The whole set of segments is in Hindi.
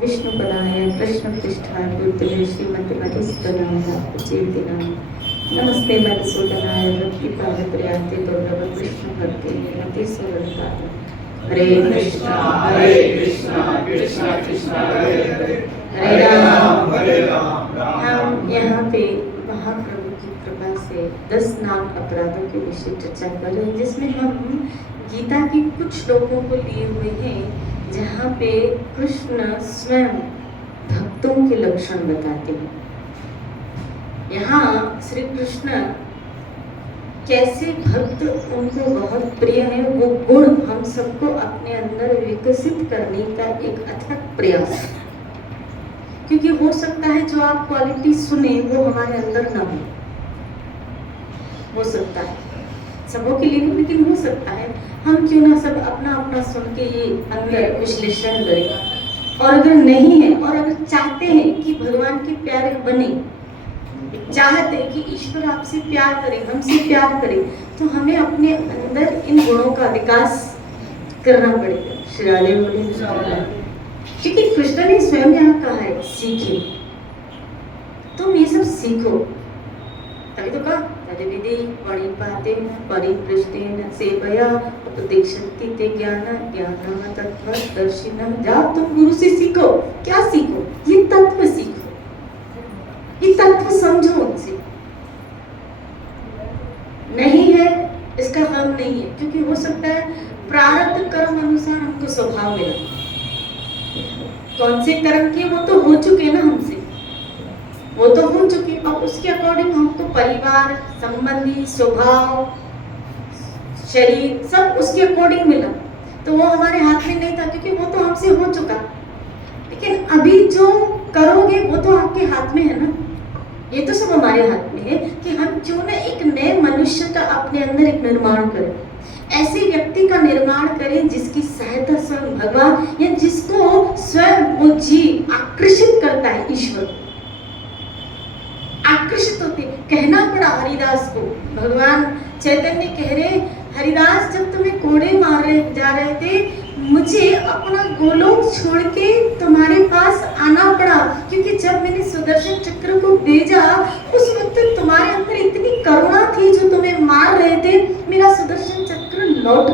विष्णुपदाय कृष्णपृष्ठाय भूतले श्रीमतिमतिस्तनाय नमस्ते मधुसूदनाय भक्तिपादप्रियाते दुर्लभ कृष्ण भक्ति मतिसूदनाय हरे कृष्णा कृष्णा कृष्णा हरे हरे हरे राम हरे राम हम यहाँ पे महाप्रभु की कृपा से 10 नाम अपराधों के विषय चर्चा कर रहे हैं, जिसमें हम गीता के कुछ श्लोकों को लिए हुए हैं जहाँ पे कृष्ण स्वयं भक्तों के लक्षण बताते हैं। यहाँ श्री कृष्ण कैसे भक्त उनको बहुत प्रिय है, वो गुण हम सबको अपने अंदर विकसित करने का एक अथक प्रयास है। क्योंकि हो सकता है जो आप क्वालिटी सुने वो हमारे अंदर ना हो सकता है, सबों के लिए नहीं, लेकिन हो सकता है। हम क्यों ना सब अपना अपना सुन के ये अंदर विश्लेषण करें, और अगर नहीं है और अगर चाहते हैं कि भगवान के प्यारे बने, चाहते हैं कि ईश्वर आपसे प्यार करे, हमसे प्यार करे, तो हमें अपने अंदर इन गुणों का विकास करना पड़ेगा। श्री राधे बोले, क्योंकि कृष्ण ने स्वयं यहाँ कहा है सीखे, तुम ये सब सीखो। तभी तो कहा विधि परिपातेन परिपृष्टेन सेवया उपदिक्षन्ति ते ज्ञानं तत्त्वदर्शिनः। जाओ तुम गुरु से सीखो। क्या सीखो? ये तत्व सीखो, ये तत्व समझो उनसे। नहीं है इसका हम नहीं है, क्योंकि हो सकता है प्रारब्ध कर्म अनुसार हमको स्वभाव मिला, कौन से कर्म किए वो तो हो चुके ना हमसे, वो तो हो चुके। अब उसके अकॉर्डिंग हमको परिवार संबंधी स्वभाव शरीर सब उसके अकॉर्डिंग मिला, तो वो हमारे हाथ में नहीं था, क्योंकि वो तो हमसे हो चुका। लेकिन अभी जो करोगे वो तो आपके हाथ में है ना, ये तो सब हमारे हाथ में है कि हम क्यों ना एक नए मनुष्य का अपने अंदर एक निर्माण करें, ऐसे व्यक्ति का निर्माण करें जिसकी सहायता स्वयं भगवान या जिसको स्वयं वो जीव आकर्षित करता है। ईश्वर आकर्षित होते। कहना पड़ा हरिदास को, भगवान चैतन्य कह रहे, हरिदास जब तुम्हें कोड़े मार रहे जा रहे थे, मुझे अपना गोलोक छोड़ के तुम्हारे पास आना पड़ा, क्योंकि जब मैंने सुदर्शन चक्र को भेजा उस वक्त तुम्हारे अंदर इतनी करुणा थी, जो तुम्हें मार रहे थे, मेरा सुदर्शन चक्र लौट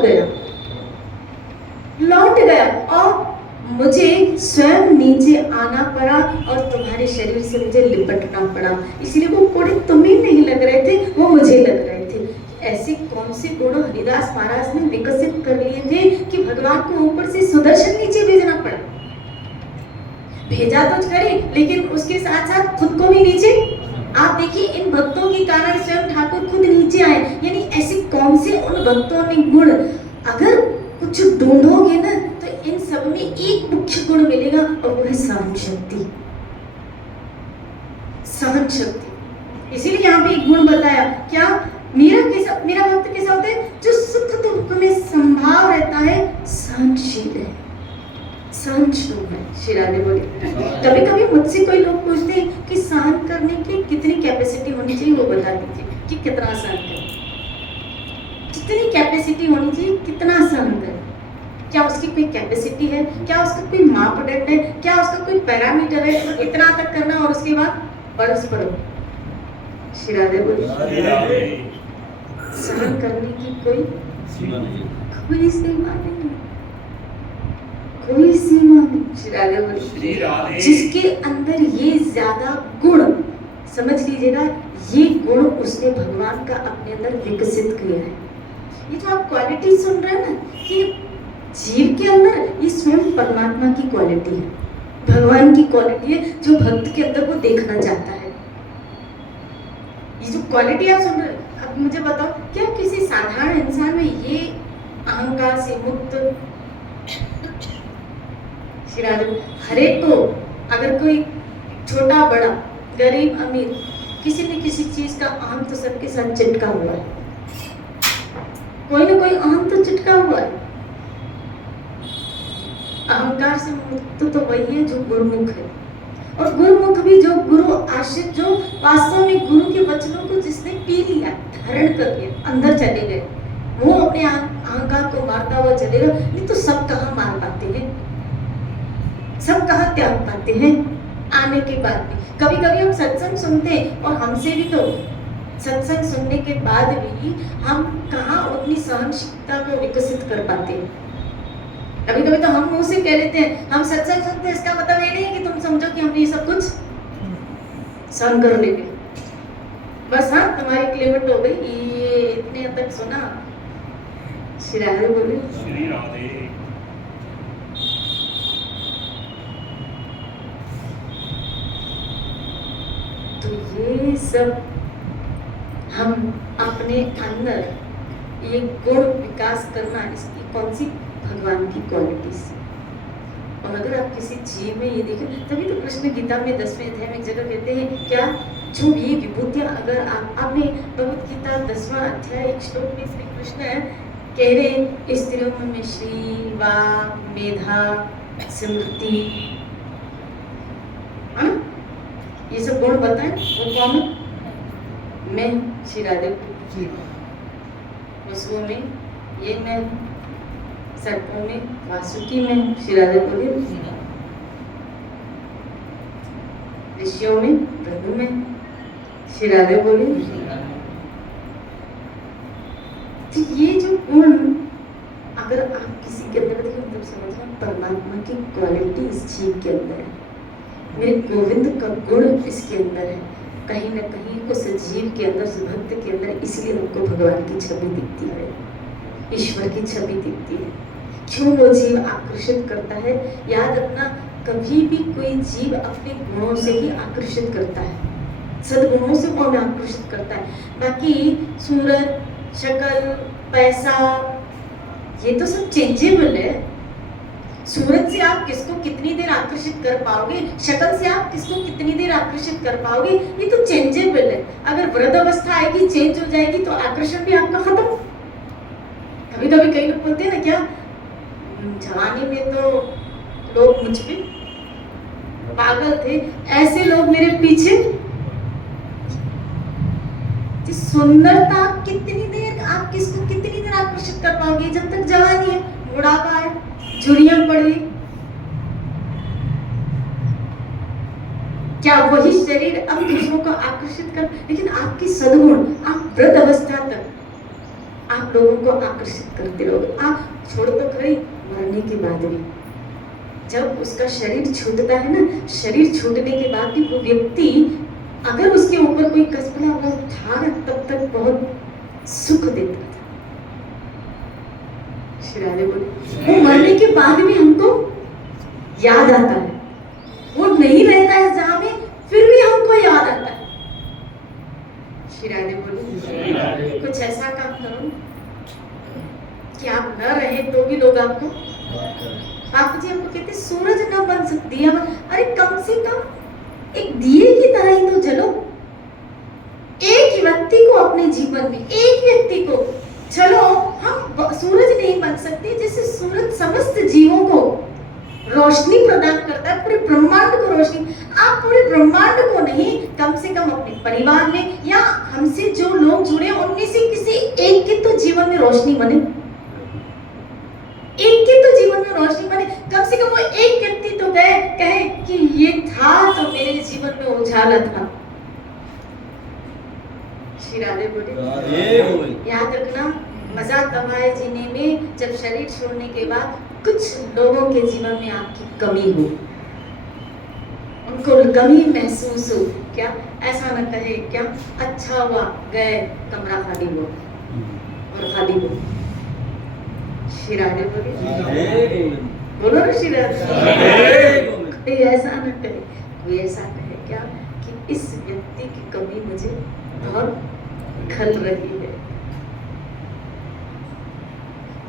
गया और मुझे स्वयं नीचे आना पड़ा और तुम्हारे शरीर से मुझे लिपटना पड़ा। इसलिए वो कोड़े तुम्हें नहीं लग रहे थे, वो मुझे लग रहे थे। ऐसे कौन से गुण हरिदास महाराज ने विकसित कर लिए थे कि भगवान को ऊपर से सुदर्शन नीचे भेजना पड़ा। भेजा तो करे, लेकिन उसके साथ साथ खुद को भी नीचे। आप देखिए इन भक्तों के कारण स्वयं ठाकुर खुद नीचे आए। यानी ऐसे कौन से उन भक्तों ने गुण, अगर कुछ ढूंढोगे ना तो इन सब में एक मुख्य गुण मिलेगा, और वो है सहन शक्ति। सहन शक्ति। इसीलिए यहाँ पे एक गुण बताया, क्या मेरा भक्त कैसा होता है? जो सुख दुख में संभाव रहता है, सहनशील है, सहनशील है। श्री राधे बोले, कभी कभी मुझसे कोई लोग पूछते हैं कि सहन करने की कितनी कैपेसिटी होनी चाहिए, वो बता दीजिए कि कितना सहन करें, कितनी कैपेसिटी होनी चाहिए, कितना सहन करें। क्या उसकी कोई कैपेसिटी है? क्या उसका कोई मापदंड है? क्या उसका कोई पैरामीटर है? तो इतना तक करना और उसके बाद बरस पड़ो। श्री राधे बोले, सहन करने की कोई सीमा नहीं, कोई सीमा नहीं, कोई सीमा नहीं। श्री राधे बोले, जिसके अंदर ये ज्यादा गुण, समझ लीजिएगा, ये गुण उसने भगवान का अपने अंदर विकसित किया है। ये जो आप क्वालिटी सुन रहे हैं ना, कि जीव के अंदर ये स्वयं परमात्मा की क्वालिटी है, भगवान की क्वालिटी है, जो भक्त के अंदर वो देखना चाहता है। ये जो क्वालिटी आप सुन रहे हैं, अब मुझे बताओ, क्या किसी साधारण इंसान में ये अहंकार से मुक्त? हरेक को, अगर कोई छोटा बड़ा गरीब अमीर, किसी न किसी चीज का अहम तो सबके साथ चिटका हुआ है, कोई ना कोई अहम तो चिटका हुआ है। अहंकार से मुक्त तो वही है जो गुरुमुख है, और गुरुमुख भी जो गुरु आश्रित, जो वास्तव में गुरु के वचनों को जिसने पी लिया, धारण कर लिया, अंदर चले गए, वो अपने अहंकार को मारता हुआ चलेगा। नहीं तो सब कहाँ मार पाते हैं, सब कहाँ त्याग पाते हैं आने के बाद भी। कभी कभी हम सत्संग सुनते हैं और हमसे भी तो सत्संग सुनने के बाद भी हम कहाँ अपनी सहनशीलता को विकसित कर पाते हैं। कभी कभी तो हम मुंह से कह लेते हैं हम सत्संग सुनते हैं, इसका मतलब ये नहीं है कि तुम समझो कि हमने ये सब कुछ सहन कर लेंगे। बस हाँ तुम्हारी क्लेमेंट हो गई, ये इतने तक सुना। श्री राधे बोले। श्री राधे। तो ये सब हम अपने अंदर ये गुण विकास करना, इसकी कौन सी भगवान की क्वालिटीज। और अगर आप किसी जीव में ये देखें, तभी तो कृष्ण गीता में 10वें अध्याय में एक जगह कहते हैं क्या, जो ये विभूतियां अगर आपने भगवत गीता 10वां अध्याय एक श्लोक में श्री कृष्ण कह रहे स्त्रियों में श्री वाक मेधा स्मृति है ना, ये सब गुण बताएं वो कौन है? मैं श्री राधे। वसुओं में ये मैं, सर्पों में वासुकी में श्री राधे बोले, ऋषियों में प्रभु में श्री राधे बोले। तो ये जो गुण अगर आप किसी के अंदर देखें मतलब समझना परमात्मा की क्वालिटी इस जीव के अंदर है, मेरे गोविंद का गुण इसके अंदर है, कहीं ना कहीं उस जीव के अंदर, उस भक्त के अंदर, इसलिए हमको भगवान की छवि दिखती है, ईश्वर की छवि दिखती है। क्यों वो जीव आकर्षित करता है? याद रखना कभी भी कोई जीव अपने गुणों से ही आकर्षित करता है, सद्गुणों से वो आकर्षित करता है। बाकी सूरत, शक्ल, पैसा ये तो सब चेंजेबल है। सूरत से आप किसको कितनी देर आकर्षित कर पाओगे, शक्ल से आप किसको कितनी देर आकर्षित कर पाओगे, ये तो चेंजेबल है। अगर वृद्ध अवस्था आएगी, चेंज हो जाएगी, तो आकर्षण भी आपका खत्म। कभी कभी कई लोग बोलते हैं ना, क्या जवानी में तो लोग मुझ पे पागल थे, ऐसे लोग मेरे पीछे। सुंदरता कितनी देर, आप किसको कितनी देर आकर्षित कर पाओगे? जब तक जवानी है, बुढ़ापा है, झुर्रियां पड़ी, क्या वही शरीर अब दूसरों को आकर्षित कर? लेकिन आपकी सद्गुण, आप वृद्ध अवस्था तक आप लोगों को आकर्षित करते रहोगे। आप छोड़ तो खरी, मरने के बाद भी जब उसका शरीर छूटता है ना, शरीर छूटने के बाद भी वो व्यक्ति अगर उसके ऊपर कोई कसबला हुआ था ना, तब तक बहुत सुख देता था। श्री राधे बोले, वो मरने के बाद भी हमको याद आता है, वो नहीं रहता है जहां में, फिर भी हमको याद आता है। श्री राधे बोले, कुछ ऐसा काम करो कि आप न रहे तो भी लोग आपको, बापू जी हमको कहते सूरज न बन सकती है, अरे कम से कम एक दिए की तरह ही तो जलो। एक व्यक्ति को अपने जीवन में, एक व्यक्ति को, चलो हम सूरज नहीं बन सकते, जैसे सूरज समस्त जीवों को रोशनी प्रदान करता है, पूरे ब्रह्मांड को रोशनी, आप पूरे ब्रह्मांड को नहीं, कम से कम अपने परिवार में या हमसे जो लोग जुड़े उनमें से किसी एक के तो जीवन में रोशनी बने, एक के तो जीवन में रोशनी बने। कम से कम वो एक व्यक्ति तो कहे कि ये था तो मेरे जीवन में उजाला था। श्री राधे बोले, याद रखना मजा तब आए जीने में जब शरीर छोड़ने के बाद कुछ लोगों के जीवन में आपकी कमी हो, उनको कमी महसूस हो। क्या ऐसा न कहे क्या, अच्छा हुआ गए, कमरा खाली हो और खाली हो। श्री राधे बोले, बोलो ना श्री राधे। कोई ऐसा न कहे, कोई ऐसा कहे क्या कि इस व्यक्ति की कमी मुझे बहुत खल रही है।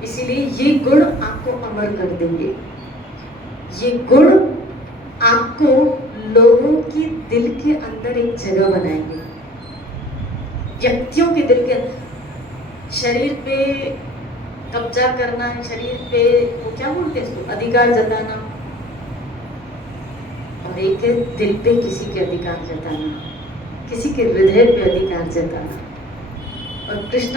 इसीलिए ये गुण आपको अमर कर देंगे, ये गुण आपको लोगों की दिल के अंदर एक जगह बनाएंगे, व्यक्तियों के दिल के अंदर। शरीर पे कब्जा करना, शरीर पे वो क्या बोलते हैं उसको, अधिकार जताना, और एक है दिल पे किसी के अधिकार जताना, किसी के हृदय पे अधिकार जताना। और कृष्ण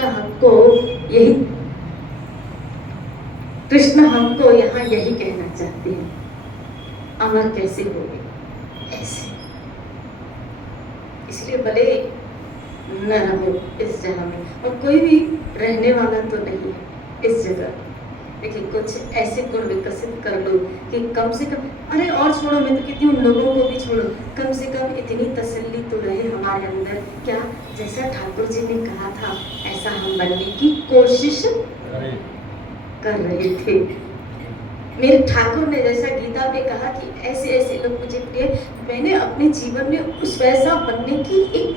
हमको यहाँ यही कहना चाहते हैं अमर कैसे होगे ऐसे। इसलिए भले न रहो इस जगह में, और कोई भी रहने वाला तो नहीं है इस जगह, लेकिन कुछ ऐसे गुण विकसित कर लो कि कम से कम, अरे और छोड़ो, मैं तो कहती हूँ लोगों को भी छोड़ो, कम से कम इतनी तसल्ली तो रहे हमारे अंदर, क्या जैसा ठाकुर जी ने कहा था ऐसा हम बनने की कोशिश कर रहे थे। मेरे ठाकुर ने जैसा गीता में कहा कि ऐसे ऐसे लोग मुझे प्रिय, मैंने अपने जीवन में उस वैसा बनने की एक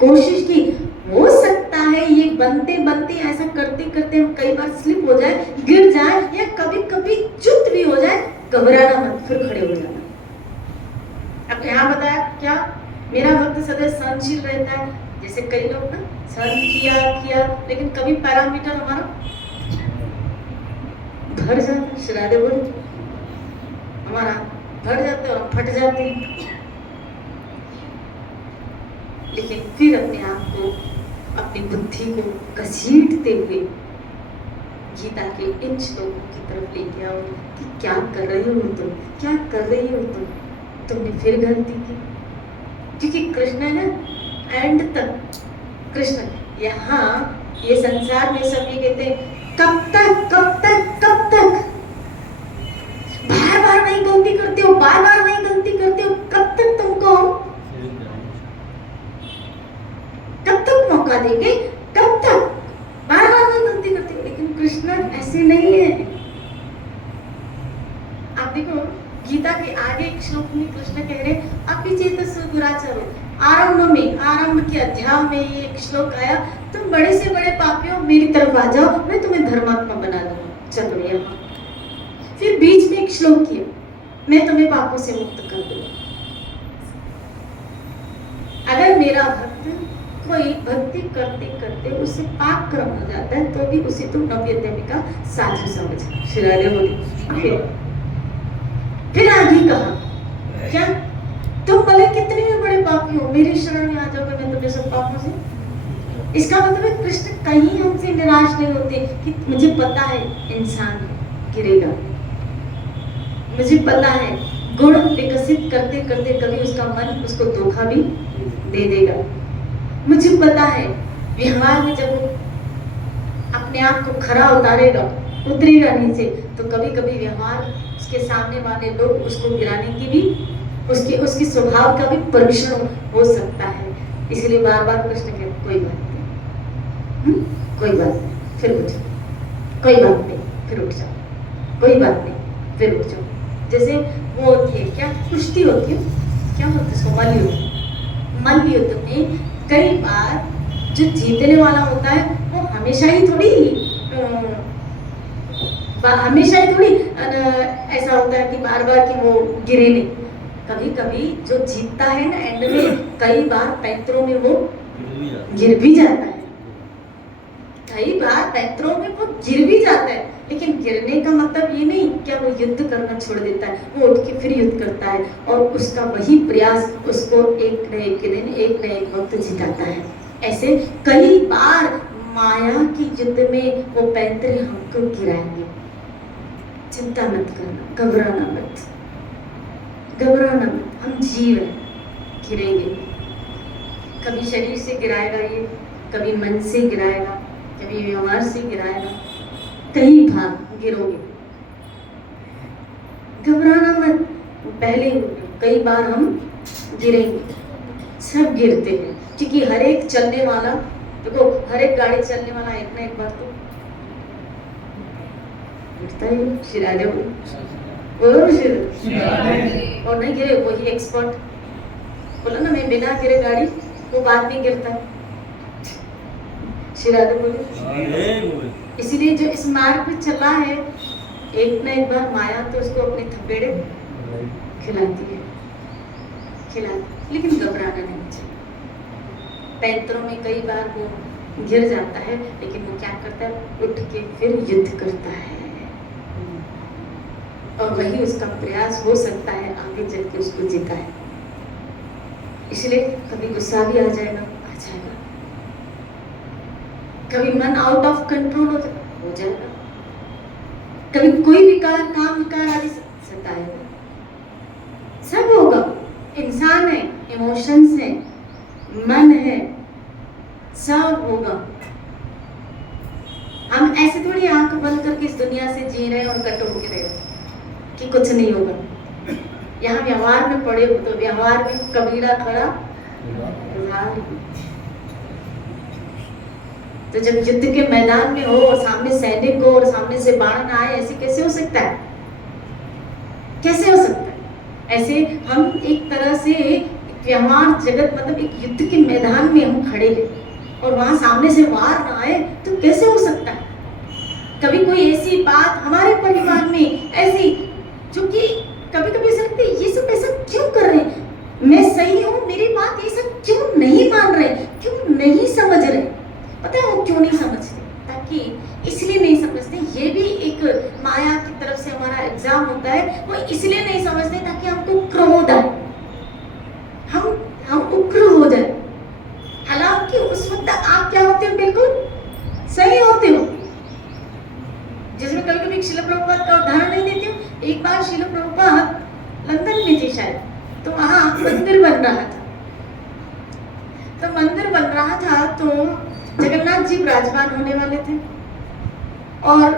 कोशिश की। हो सकता है ये बनते बनते ऐसा करते करते हम कई बार स्लिप हो जाए, गिर जाए, या कभी कभी चुत भी हो जाए, घबराना मत, फिर खड़े हो जाना। अब यहाँ बताया क्या, मेरा भक्त सदैव सहनशील रहता है, जैसे कई लोग ना सहन किया लेकिन कभी पैरामीटर हमारा भर जाता, श्राद्धे बोल हमारा भर जाते और फट जाते हैं। लेकिन फिर अपने आप को, अपनी बुद्धि को घसीटते हुए गीता के इन श्लोकों की तरफ लेके आओ कि क्या कर रहे हो तुम, क्या कर रही हो तुम, तुमने फिर गलती की। क्योंकि कृष्ण है ना एंड तक, कृष्ण यहाँ ये संसार में सब ये कहते हैं कब तक कब तक कब तक, बार बार नहीं गलती करते हो, बार बार नहीं गलती करते हो, कब तक तुमको, कब तक मौका देंगे, कब तक, बार बार नहीं गलती करते हो। लेकिन कृष्ण ऐसे नहीं है। आप देखो गीता के आगे एक श्लोक में कृष्ण कह रहे अपि चेतस दुराचारो, आरंभ के अध्याय में ये एक श्लोक आया, तुम बड़े से बड़े पापियों मेरी तरफ आ जाओ, मैं तुम्हें धर्मात्मा बना दूंगा, चलो यहाँ। फिर बीच में एक श्लोक किया, मैं तुम्हें पापों से मुक्त कर दूंगा। अगर मेरा भक्त कोई भक्ति करते करते उससे पाप कर्म हो जाता है तो भी उसे तुम नव्यतमी का साधु समझ। श्रीराधे बोली फिर आगे कहा क्या, तुम भले कितने भी बड़े पापी हो, मेरी शरण में आ जाओगे, मैं तुम्हें सब पापों से। इसका मतलब है कृष्ण कहीं हमसे निराश नहीं होते कि मुझे पता है इंसान गिरेगा, मुझे पता है गुण विकसित करते करते कभी उसका मन उसको धोखा भी दे देगा, मुझे पता है व्यवहार में जब वो अपने आप को खरा उतारेगा, उतरेगा नीचे, तो कभी कभी व्यवहार उसके सामने वाले लोग उसको गिराने की भी, उसकी स्वभाव का भी परमिशन हो सकता है। इसलिए बार बार कृष्ण कहते कोई बात नहीं, कोई बात नहीं, फिर उठ जाओ, कोई बात नहीं, फिर उठ जाओ, कोई बात नहीं, फिर उठ जाओ। जैसे वो होती है क्या, कुश्ती होती है, क्या होता है उसको, मल्ल युद्ध में कई बार जो जीतने वाला होता है वो हमेशा ही थोड़ी ऐसा होता है कि बार बार कि वो गिरे नहीं। कभी कभी जो जीतता है ना एंड में, कई बार पैंतरों में वो गिर भी जाता है, कई बार पैंतरों में वो गिर भी जाता है। लेकिन गिरने का मतलब ये नहीं क्या वो युद्ध करना छोड़ देता है, वो उठ के फिर युद्ध करता है और उसका वही प्रयास उसको एक न एक दिन, एक न एक वक्त जिताता है। ऐसे कई बार माया की युद्ध में वो पैंतरे हमको गिराएंगे। चिंता मत करना, घबराना मत, घबराना मत, हम जीव हैं, गिरेंगे। कभी शरीर से गिराएगा ये, कभी मन से गिराएगा, कभी व्यवहार से गिराएगा, कई भाग गिरोगे, घबराना मत। पहले कई बार हम गिरेंगे, सब गिरते हैं, क्योंकि हर एक चलने वाला, देखो हर एक गाड़ी चलने वाला एक ना एक बार तो गिरता ही। श्रीराधे बोलो, और नहीं गिरे वही एक्सपर्ट बोला ना, मैं बिना गिरे गाड़ी, वो बाद में गिरता है। श्रीराधे बोले, इसीलिए जो इस मार्ग पे चला है, एक ना एक बार माया तो उसको अपने थपेड़े खिलाती है, खिलाती, लेकिन घबराना नहीं चाहिए। पैंतरों में कई बार वो गिर जाता है, लेकिन वो क्या करता है, उठ के फिर युद्ध करता है, और वही उसका प्रयास हो सकता है आगे चल के उसको जीता है। इसलिए कभी गुस्सा भी आ जाएगा, कभी मन आउट ऑफ कंट्रोल हो जाएगा, कभी कोई विकार, काम विकार आदि सताएगा, सब होगा। इंसान है, इमोशंस है, मन है, सब होगा। हम ऐसे थोड़ी आंख बंद करके इस दुनिया से जी रहे हैं और कट होके रह रहे हैं कि कुछ नहीं होगा। यहाँ व्यवहार में पड़े हो तो व्यवहार में कबीरा खड़ा उधार। तो जब युद्ध के मैदान में हो और सामने सैनिक हो और सामने से बाण ना आए, ऐसे कैसे हो सकता है? कैसे हो सकता है? ऐसे हम एक तरह से व्यवहार जगत मतलब एक युद्ध के मैदान में हम खड़े हैं और वहां सामने से वार ना आए तो कैसे हो सकता है? कभी कोई ऐसी बात हमारे परिवार में ऐसी जो कि कभी कभी ऐसा लगता है ये सब ऐसा क्यों कर रहे हैं, मैं सही हूँ, मेरी बात ये सब क्यों नहीं मान रहे, क्यों नहीं समझ रहे? पता है वो क्यों नहीं समझते? ताकि इसलिए नहीं समझते, ये भी एक माया की तरफ से हमारा एग्जाम होता है। वो इसलिए नहीं समझते ताकि हमको क्रोध आए, हम उग्र हो जाए। हालांकि उस वक्त आप क्या होते हो? बिल्कुल सही होते हो। जिसमें कभी कभी शिल प्रभुपाद का उदाहरण नहीं देती हूँ। एक बार शिल प्रभुपाद लंदन में थे शायद, तो वहां मंदिर बन रहा था। तो मंदिर बन रहा था तो जगन्नाथ जी विराजमान होने वाले थे और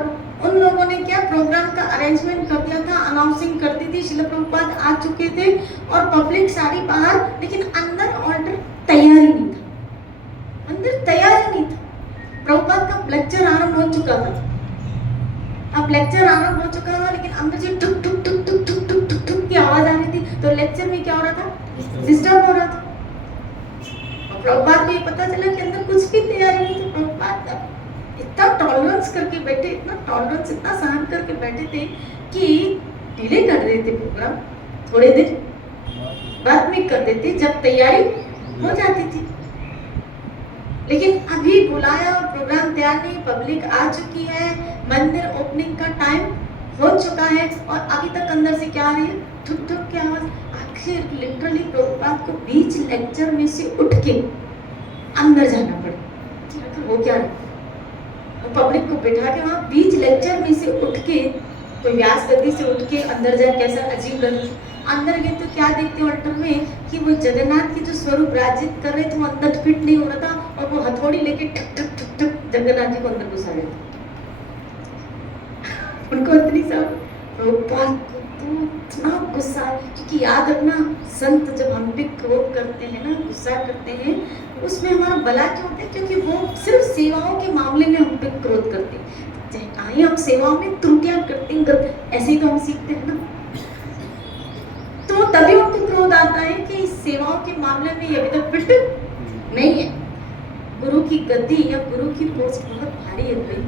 उन लोगों ने क्या प्रोग्राम का अरेंजमेंट कर दिया था, अनाउंसिंग कर दी थी, शिल प्रभुपाद आ चुके थे और पब्लिक सारी बाहर, लेकिन अंदर ऑर्डर तैयार ही नहीं था। अंदर तैयार ही नहीं था। प्रभुपाद का लेक्चर आरंभ हो चुका था। अब लेक्चर आरंभ हो चुका था लेकिन अंदर से टुक टुक टुक टुक टुक टुक टुक टुक की आवाज आ रही थी। तो लेक्चर में क्या हो रहा था? डिस्टर्ब हो रहा था। और प्रभुपाद को ये पता चला कि अंदर कुछ भी तैयारी नहीं थी। प्रभुपाद इतना टॉलरेंस करके बैठे, इतना टॉलरेंस, इतना सहन करके बैठे थे कि डिले कर देते प्रोग्राम, थोड़े देर बाद में कर देते जब तैयारी हो जाती थी। लेकिन अभी बुलाया और प्रोग्राम तैयार नहीं, पब्लिक आ चुकी है, मंदिर ओपनिंग का टाइम हो चुका है और अभी तक अंदर से क्या आ रही है? ठुक ठुक की आवाज। आखिर लिटरली प्रभुपाद को बीच लेक्चर में से उठ के अंदर जाना पड़ा। वो क्या है? पब्लिक को बैठा के वहां बीच लेक्चर में से उठ के, कोई व्यास गद्दी से उठ के अंदर जाए, कैसा अजीब लगे। अंदर गए तो क्या देखते ऑल्टर में कि वो जगन्नाथ की जो स्वरूप विराजित कर रहे थे वो अंदर फिट नहीं हो रहा था और वो हथौड़ी लेके ठक ठक ठक ठक जगन्नाथ जी को अंदर घुसा रहे थे। उनको इतनी सब प्रभुपाद को तो इतना गुस्सा, क्योंकि याद रखना संत जब हम पे क्रोध करते हैं ना, गुस्सा करते हैं, उसमें हमारा भला क्यों होता है? क्योंकि वो सिर्फ सेवाओं के मामले में हम पे क्रोध करते हैं। चाहे हम सेवाओं में त्रुटियां करते हैं, ऐसे ही तो हम सीखते हैं ना। तो तभी उनको क्रोध आता है कि सेवाओं के मामले में ये अभी तक फिट नहीं है। गुरु की गद्दी या गुरु की पोस्ट बहुत भारी है भाई।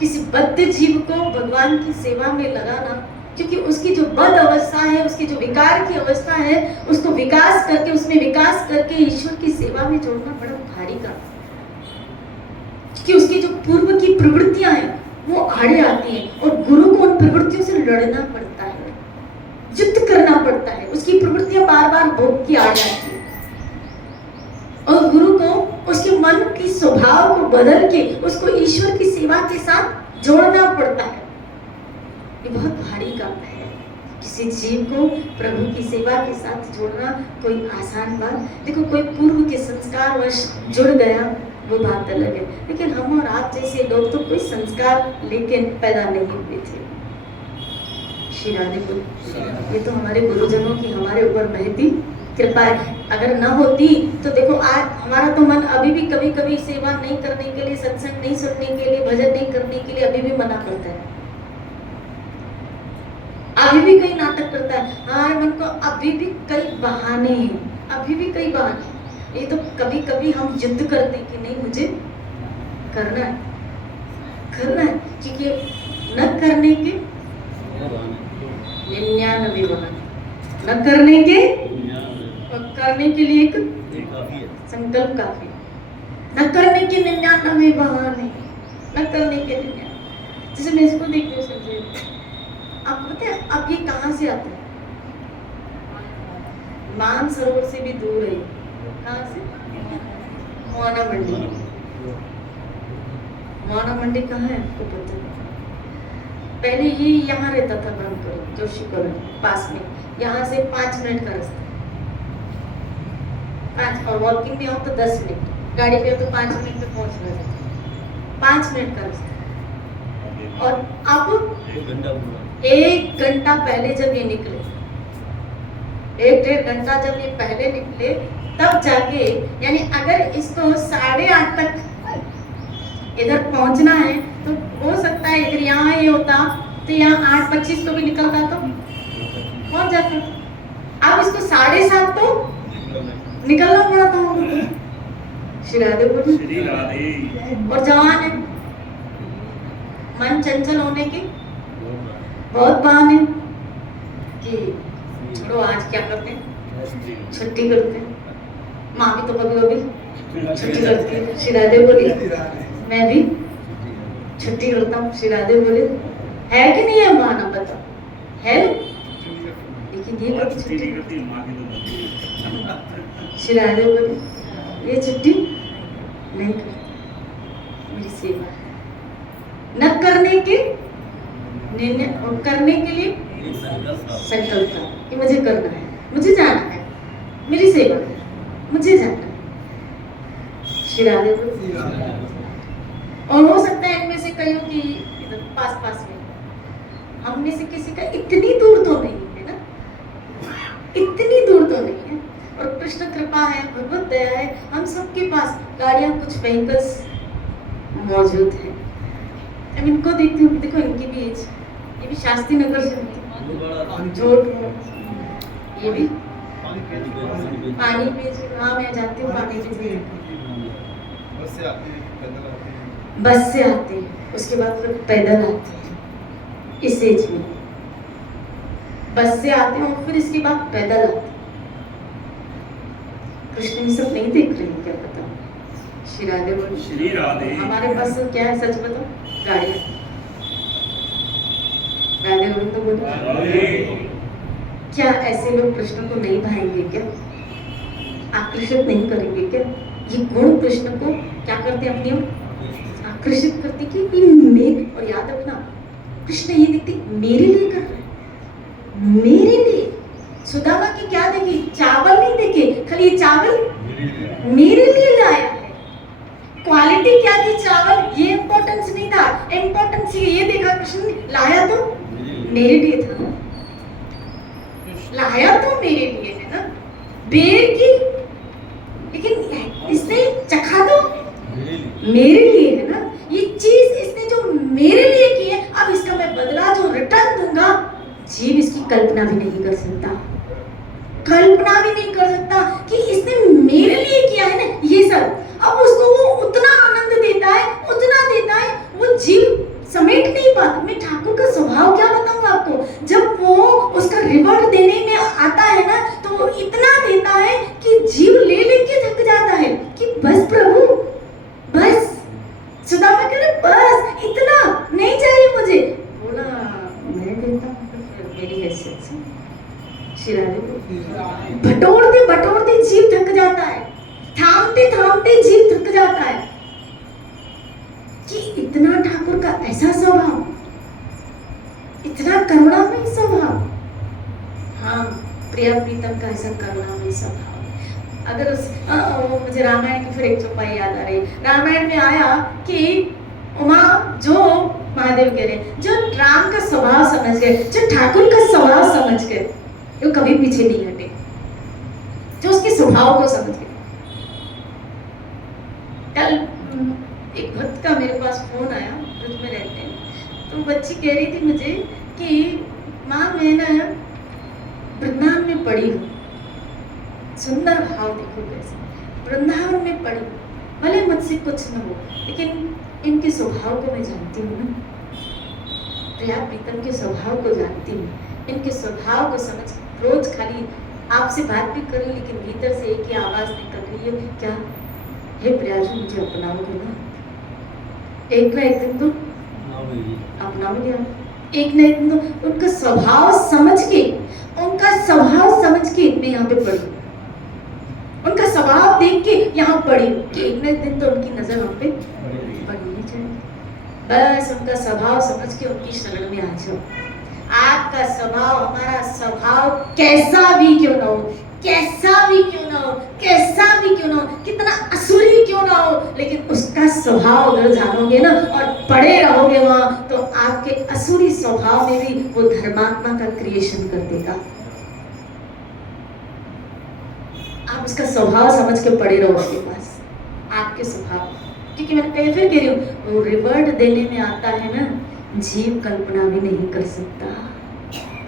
किसी बद्ध जीव को भगवान की सेवा में लगाना, क्योंकि उसकी जो बद्ध अवस्था है, उसकी जो विकार की अवस्था है, उसको विकास करके, उसमें विकास करके ईश्वर की सेवा में जोड़ना बड़ा भारी काम। क्योंकि उसकी जो पूर्व की प्रवृत्तियां हैं वो आड़े आती हैं और गुरु को उन प्रवृत्तियों से लड़ना पड़ता है, युद्ध करना पड़ता है। उसकी प्रवृत्तियां बार बार भोग की आ जाती है और गुरु को उसके मन की स्वभाव को बदल के उसको ईश्वर की सेवा के साथ जोड़ना पड़ता है। ये बहुत भारी काम है। किसी जीव को प्रभु की सेवा के साथ जोड़ना कोई आसान बात? देखो, कोई पूर्व के संस्कार वश जुड़ गया वो बात अलग है, लेकिन हम और आप जैसे लोग तो कोई संस्कार लेके पैदा नहीं हुए थे। श्री राधे बोल। ये तो हमारे गुरुजनों की हमारे ऊपर महती कृपा है। अगर ना होती तो देखो आज हमारा तो मन अभी भी कभी कभी सेवा नहीं करने के लिए, सत्संग नहीं सुनने के लिए, भजन नहीं करने के लिए अभी भी मना करता है। अभी भी कई नाटक करता है। हमारे मन को अभी भी कई बहाने हैं, अभी भी कई बहाने। ये तो कभी कभी हम जिद करते हैं कि नहीं मुझे करना है, करना है, क्योंकि न करने के 99 बहाने, न करने के और करने के लिए एक संकल्प काफी। न करने के 99 बहाने, न करने के 99। जैसे मैं इसको देखती हूँ संजय, आप पता है अब ये कहाँ से आता है? मानसरोवर से भी दूर है। कहाँ से? मोहना मंडी। मोहना मंडी कहाँ है आपको पता है? पहले ये यहाँ रहता था ब्रह्मपुर जोशी कॉलोनी पास में, यहाँ से 5 मिनट का रास्ता, 5, और वॉकिंग में आओ तो 10 मिनट, गाड़ी पे हो तो 5 मिनट में पहुंच रहे, 5 मिनट का रास्ता। और अब 1 घंटा पहले जब ये निकले, 1-1.5 घंटा जब ये पहले निकले, तब जाके, यानी अगर इसको 8:30 तक इधर पहुंचना है तो हो सकता है इधर यहाँ ये होता तो यहाँ 8:25 को भी निकलता तो पहुंच जाता। अब इसको 7:30 तो निकलना पड़ा था हमको। श्री राधे बोलो। और जवान है, मन चंचल होने के बहुत बहाने कि छोड़ो आज क्या करते हैं, छुट्टी करते हैं। माँ भी तो कभी कभी छुट्टी करती है। श्री राधे बोली। मैं भी छुट्टी करता हूँ। श्री राधे बोले। है कि नहीं है बहाना, बताओ है? लेकिन ये कभी छुट्टी करती है। श्री राधे बोले ये छुट्टी नहीं करती, मेरी सेवा है। न करने के निर्णय और करने के लिए संकल्प कि मुझे करना है, मुझे जाना है, मेरी सेवा है, मुझे जाना है। श्री राधे बोले। और हो सकता है इनमें से कईयों की इधर पास में, हम में से किसी का इतनी दूर तो नहीं है ना, इतनी दूर तो नहीं है। और कृष्ण कृपा है, भगवत दया है, हम सबके पास गाड़ियां, कुछ व्हीकल्स मौजूद है। अब इनको देखती हूँ, देखो इनकी भी एज, ये भी शास्त्री नगर से ये भी पानी बेच, हाँ मैं जाती हूँ पानी बेच, बस से आते हैं, उसके बाद फिर पैदल आते हैं। इस एज में बस से आते हैं और फिर इसके बाद पैदल आते हैं। कृष्ण ये सब नहीं देख रहे हैं क्या, पता? श्री राधे बोलो। श्री राधे। हमारे पास क्या है, सच बताओ? गाड़ी। राधे बोलो तो बोलो। क्या ऐसे लोग कृष्ण को नहीं भाएंगे क्या, आकर्षित नहीं करेंगे क्या? ये गुण कृष्ण को क्या करते हैं, अपनी ओर आकर्षित करते कि मैं। और याद रखना, कृष्ण ये देखते मेरे लिए कर रहे हैं, मेरे लिए। सुदामा की क्या देखी, चावल नहीं देखे, खाली ये चावल मेरे लिए लाया है। क्वालिटी क्या थी चावल, ये इंपॉर्टेंस नहीं था, इंपॉर्टेंस ये देखा कृष्ण ने लाया तो मेरे लिए था, लाया तो मेरे लिए है ना। बेर की, लेकिन इसने चखा तो मेरे लिए है ना। ये चीज इसने जो मेरे लिए की है, अब इसका मैं बदला जो रिटर्न दूंगा, जीव इसकी कल्पना भी नहीं कर सकता, कल्पना भी नहीं कर सकता कि इसने मेरे लिए किया है ना ये सब। अब उसको वो उतना आनंद देता है, उतना देता है, वो जीव समेट नहीं पाता। मैं ठाकुर का स्वभाव क्या बताऊं आपको, जब वो उसका रिवॉर्ड देने में आता है ना, तो वो इतना देता है कि जीव ले लेके थक जाता है कि बस प्रभु बस। सुदामा कह रहे बस इतना नहीं चाहिए मुझे। बोला मैं देता हूँ तो फिर मेरी हैसियत से। बटोरते जीव थक जाता है, थामते जीव थक जाता है कि इतना ठाकुर का ऐसा स्वभाव, इतना करुणामय स्वभाव। हाँ, प्रिया प्रीतम का ऐसा करुणामय स्वभाव। अगर वो मुझे रामायण की फिर एक चौपाई याद आ रही। रामायण में आया कि उमा जो महादेव कह रहे, जो राम का स्वभाव समझ गए, जो ठाकुर का स्वभाव समझ गए, वो कभी पीछे नहीं हटे, जो उसके स्वभाव को समझ गए। कल एक भक्त का मेरे पास फोन आया, ब्रज में रहते हैं, तो बच्ची कह रही थी मुझे कि माँ मैं ना वृंदावन में पढ़ी हूँ। सुंदर भाव देखो कैसे, वृंदावन में पढ़ी, भले मुझसे कुछ न हो, लेकिन इनके स्वभाव को मैं जानती हूँ ना, प्रिया प्रीतम के स्वभाव को जानती हूँ, इनके स्वभाव को समझ, रोज खाली आपसे बात भी कर रही, लेकिन भीतर से एक ही आवाज निकल रही है, क्या हे प्रियाजू मुझे अपनाओगे ना? एक ना एक दिन तो अपनाओगे, एक ना एक दिन तो। उनका स्वभाव समझ के, उनका स्वभाव समझ के मैं यहाँ पे पढ़ी, उनका स्वभाव देख के यहाँ पढ़ी कि एक ना एक दिन तो उनकी नजर हम पे पड़नी चाहिए। बस उनका स्वभाव समझ के उनकी शरण में आ जाओ। आपका स्वभाव, हमारा स्वभाव कैसा भी क्यों ना हो, कैसा भी क्यों ना हो, कैसा भी क्यों ना हो, कितना असुरी क्यों ना हो, लेकिन उसका स्वभाव अगर जानोगे ना और पड़े रहोगे वहां, तो आपके असुरी स्वभाव में भी वो धर्मात्मा का क्रिएशन कर देगा। आप उसका स्वभाव समझ के पड़े रहो उसके पास, आपके स्वभाव, क्योंकि मैं कई फिर कह रही हूँ, वो रिवर्ट देने में आता है ना, जीव कल्पना भी नहीं कर सकता,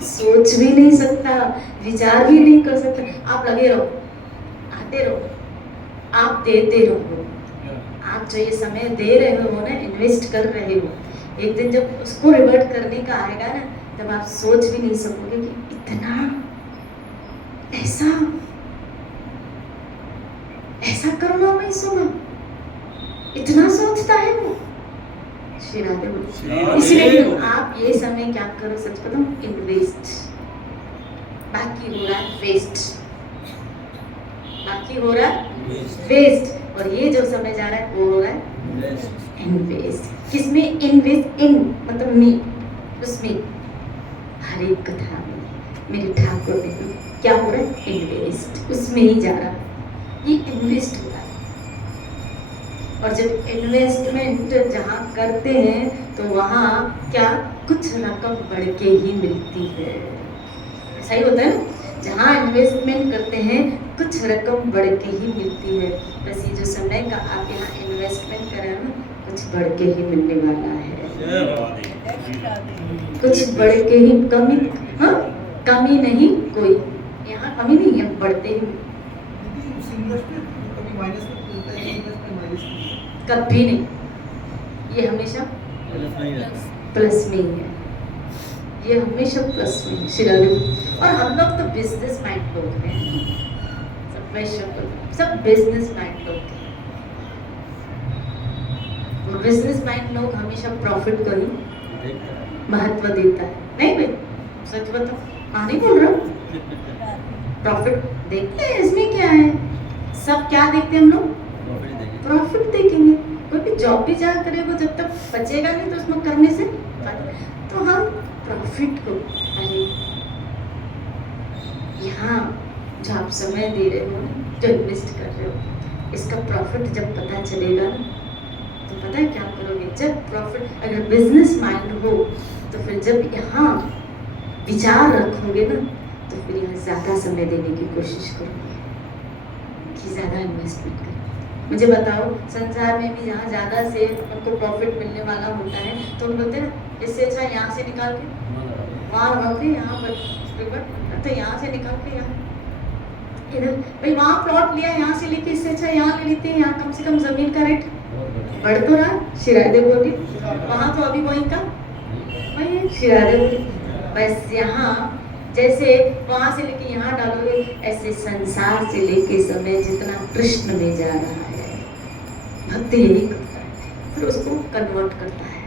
सोच भी नहीं सकता, विचार भी नहीं कर सकता। आप लगे रहो, आते रहो, आप देते रहो। आप जो ये समय दे रहे हो ना, इन्वेस्ट कर रहे हो, एक दिन जब उसको रिवर्ट करने का आएगा ना, तब आप सोच भी नहीं सकोगे कि इतना ऐसा करुणामय सुना, इतना सोचता है वो। श्री राधे बोलो। इसलिए आप ये समय क्या करो, सच बताऊं, इन्वेस्ट, बाकी हो रहा है वेस्ट, बाकी हो रहा है वेस्ट, और ये जो समय जा रहा है वो हो रहा है इन्वेस्ट। किसमें इन्वेस्ट? इन मतलब मी, उसमें हर एक कथा में मेरे ठाकुर ने क्या हो रहा है, इन्वेस्ट, उसमें ही जा रहा है, ये इन्वेस्ट हो रहा है। और जब इन्वेस्टमेंट जहाँ करते हैं तो वहाँ क्या कुछ रकम बढ़ के ही मिलती है, सही होता है ना, जहाँ इन्वेस्टमेंट करते हैं कुछ रकम बढ़ के ही मिलती है। बस ये जो समय का आप यहाँ इन्वेस्टमेंट कर रहे हो ना, कुछ बढ़ के ही मिलने वाला है, कुछ बढ़ के ही, कमी, हाँ कमी नहीं कोई, यहाँ कमी नहीं है, बढ़ते ही, कभी नहीं, ये हमेशा प्लस में ही है, ये हमेशा प्लस में है। शिराली, और हम लोग तो बिजनेस माइंड लोग हैं, सब बिजनेस माइंड लोग हैं, और बिजनेस माइंड लोग हमेशा प्रॉफिट को ही महत्व देता है, नहीं भाई सच बताओ, हाँ नहीं बोल रहा हूँ, प्रॉफिट देखते हैं, इसमें क्या है, सब क्या देखते हैं हम लोग, प्रॉफिट देखेंगे। कोई भी जॉब भी जहाँ करेगा, जब तक बचेगा नहीं तो उसमें करने से, तो हम प्रॉफिट को, अरे यहाँ जो आप समय दे रहे हो, जो इन्वेस्ट कर रहे हो, इसका प्रॉफिट जब पता चलेगा ना, तो पता है क्या करोगे, जब प्रॉफिट, अगर बिजनेस माइंड हो तो फिर जब यहाँ विचार रखोगे ना, तो फिर यहाँ ज़्यादा समय देने की कोशिश करोगे कि ज़्यादा इन्वेस्टमेंट करें। मुझे बताओ, संसार में भी जहाँ ज़्यादा से उनको प्रॉफिट मिलने वाला होता है, तो हम बोलते हैं ना, इससे अच्छा यहाँ से निकाल के वहाँ रखते, यहाँ पर तो यहाँ से निकाल के यहाँ इधर, भाई वहाँ प्लॉट लिया, यहाँ से लेके इससे अच्छा यहाँ ले लेते हैं, यहाँ कम से कम जमीन का रेट बढ़ तो रहा। शिरादे बोली वहाँ तो अभी वही का वही, शिरादे बोली बस यहाँ जैसे वहाँ से लेके यहाँ डालोगे, ऐसे संसार से लेके समय जितना कृष्ण में जा रहा है, भक्ति यही करता है, फिर उसको कन्वर्ट करता है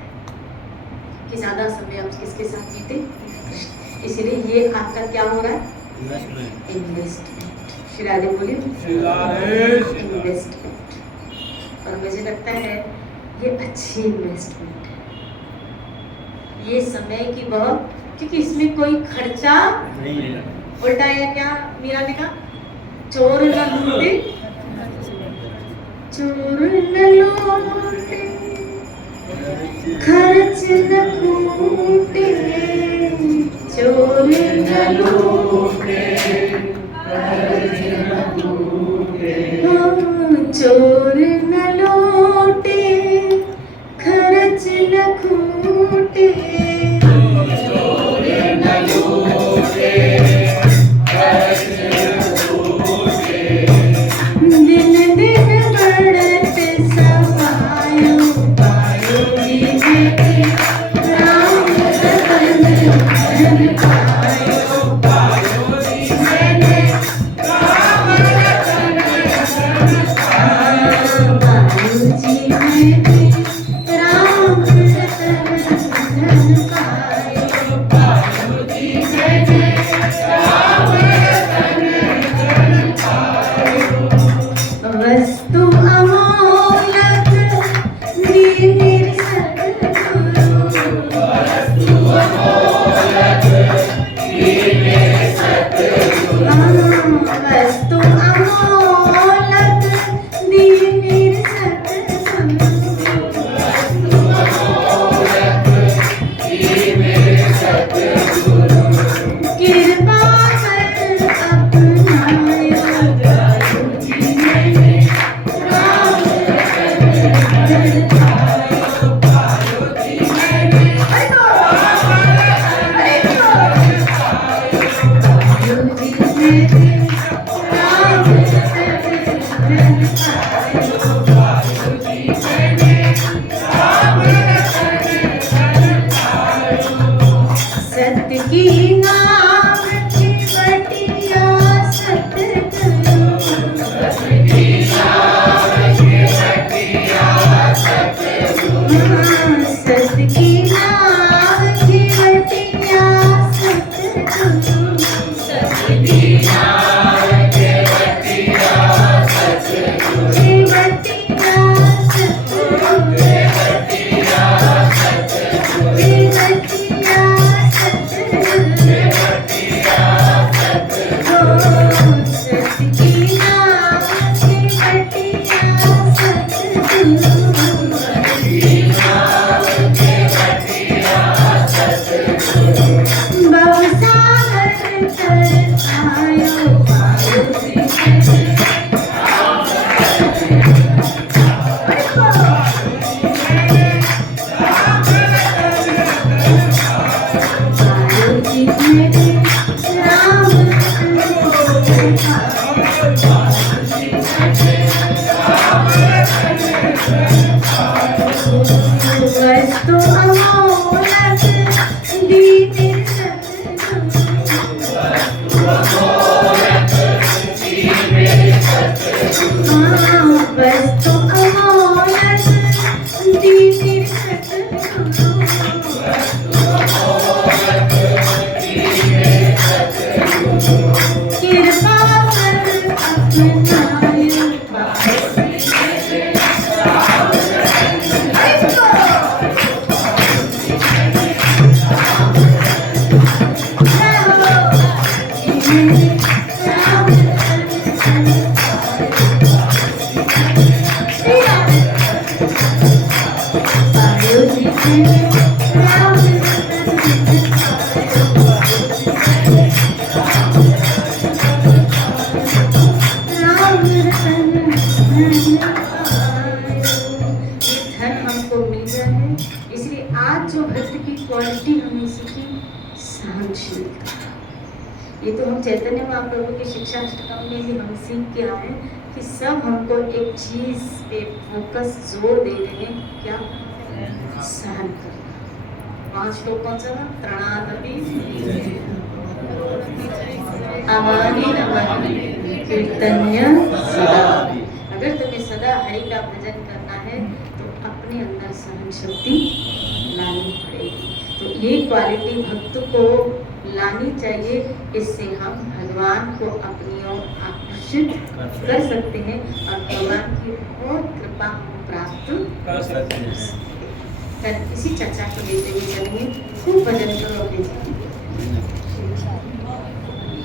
कि ज़्यादा समय आप किसके साथ बीते, कृष्ण। इसीलिए ये आपका क्या हो रहा है, इन्वेस्टमेंट। शिरादे बोली इन्वेस्टमेंट, और मुझे लगता है ये अच्छी इन्वेस्टमेंट है, ये समय की बहुत, क्योंकि इसमें कोई खर्चा नहीं, उल्टा है क्या मीरा ने कहा, चोर न लूटे, चोर न लूटे, खर्च न कूटे, चोर न लूटे, चोर न लूटे, खर्च न कूटे, वस्तु अमोलक दी तेरे वस्तु अमोलक दी तेरे कृपा कर इसलिए आज जो भक्त की क्वालिटी हमने सीखी सहनशीलता। ये तो हम चैतन्य महाप्रभु की शिक्षा अष्टकम में भी हम सीख के आए कि सब हमको एक चीज पे फोकस जोर दे रहे हैं, क्या? सहन करना। 5 श्लोक कौन सा? त्रणादपि अमानि नमः कीर्तन्य सदा। अगर तुम्हें सदा हरि का भजन करना है तो अपने अंदर सहन शक्ति लानी पड़ेगी। तो ये क्वालिटी भक्त को लानी चाहिए, इससे हम भगवान को अपनी ओर आकर्षित कर सकते हैं और भगवान की और कृपा को प्राप्त कर सकते हैं। इसी चर्चा को लेते हुए चलेंगे। खूब भजन करो अपने जीवन में।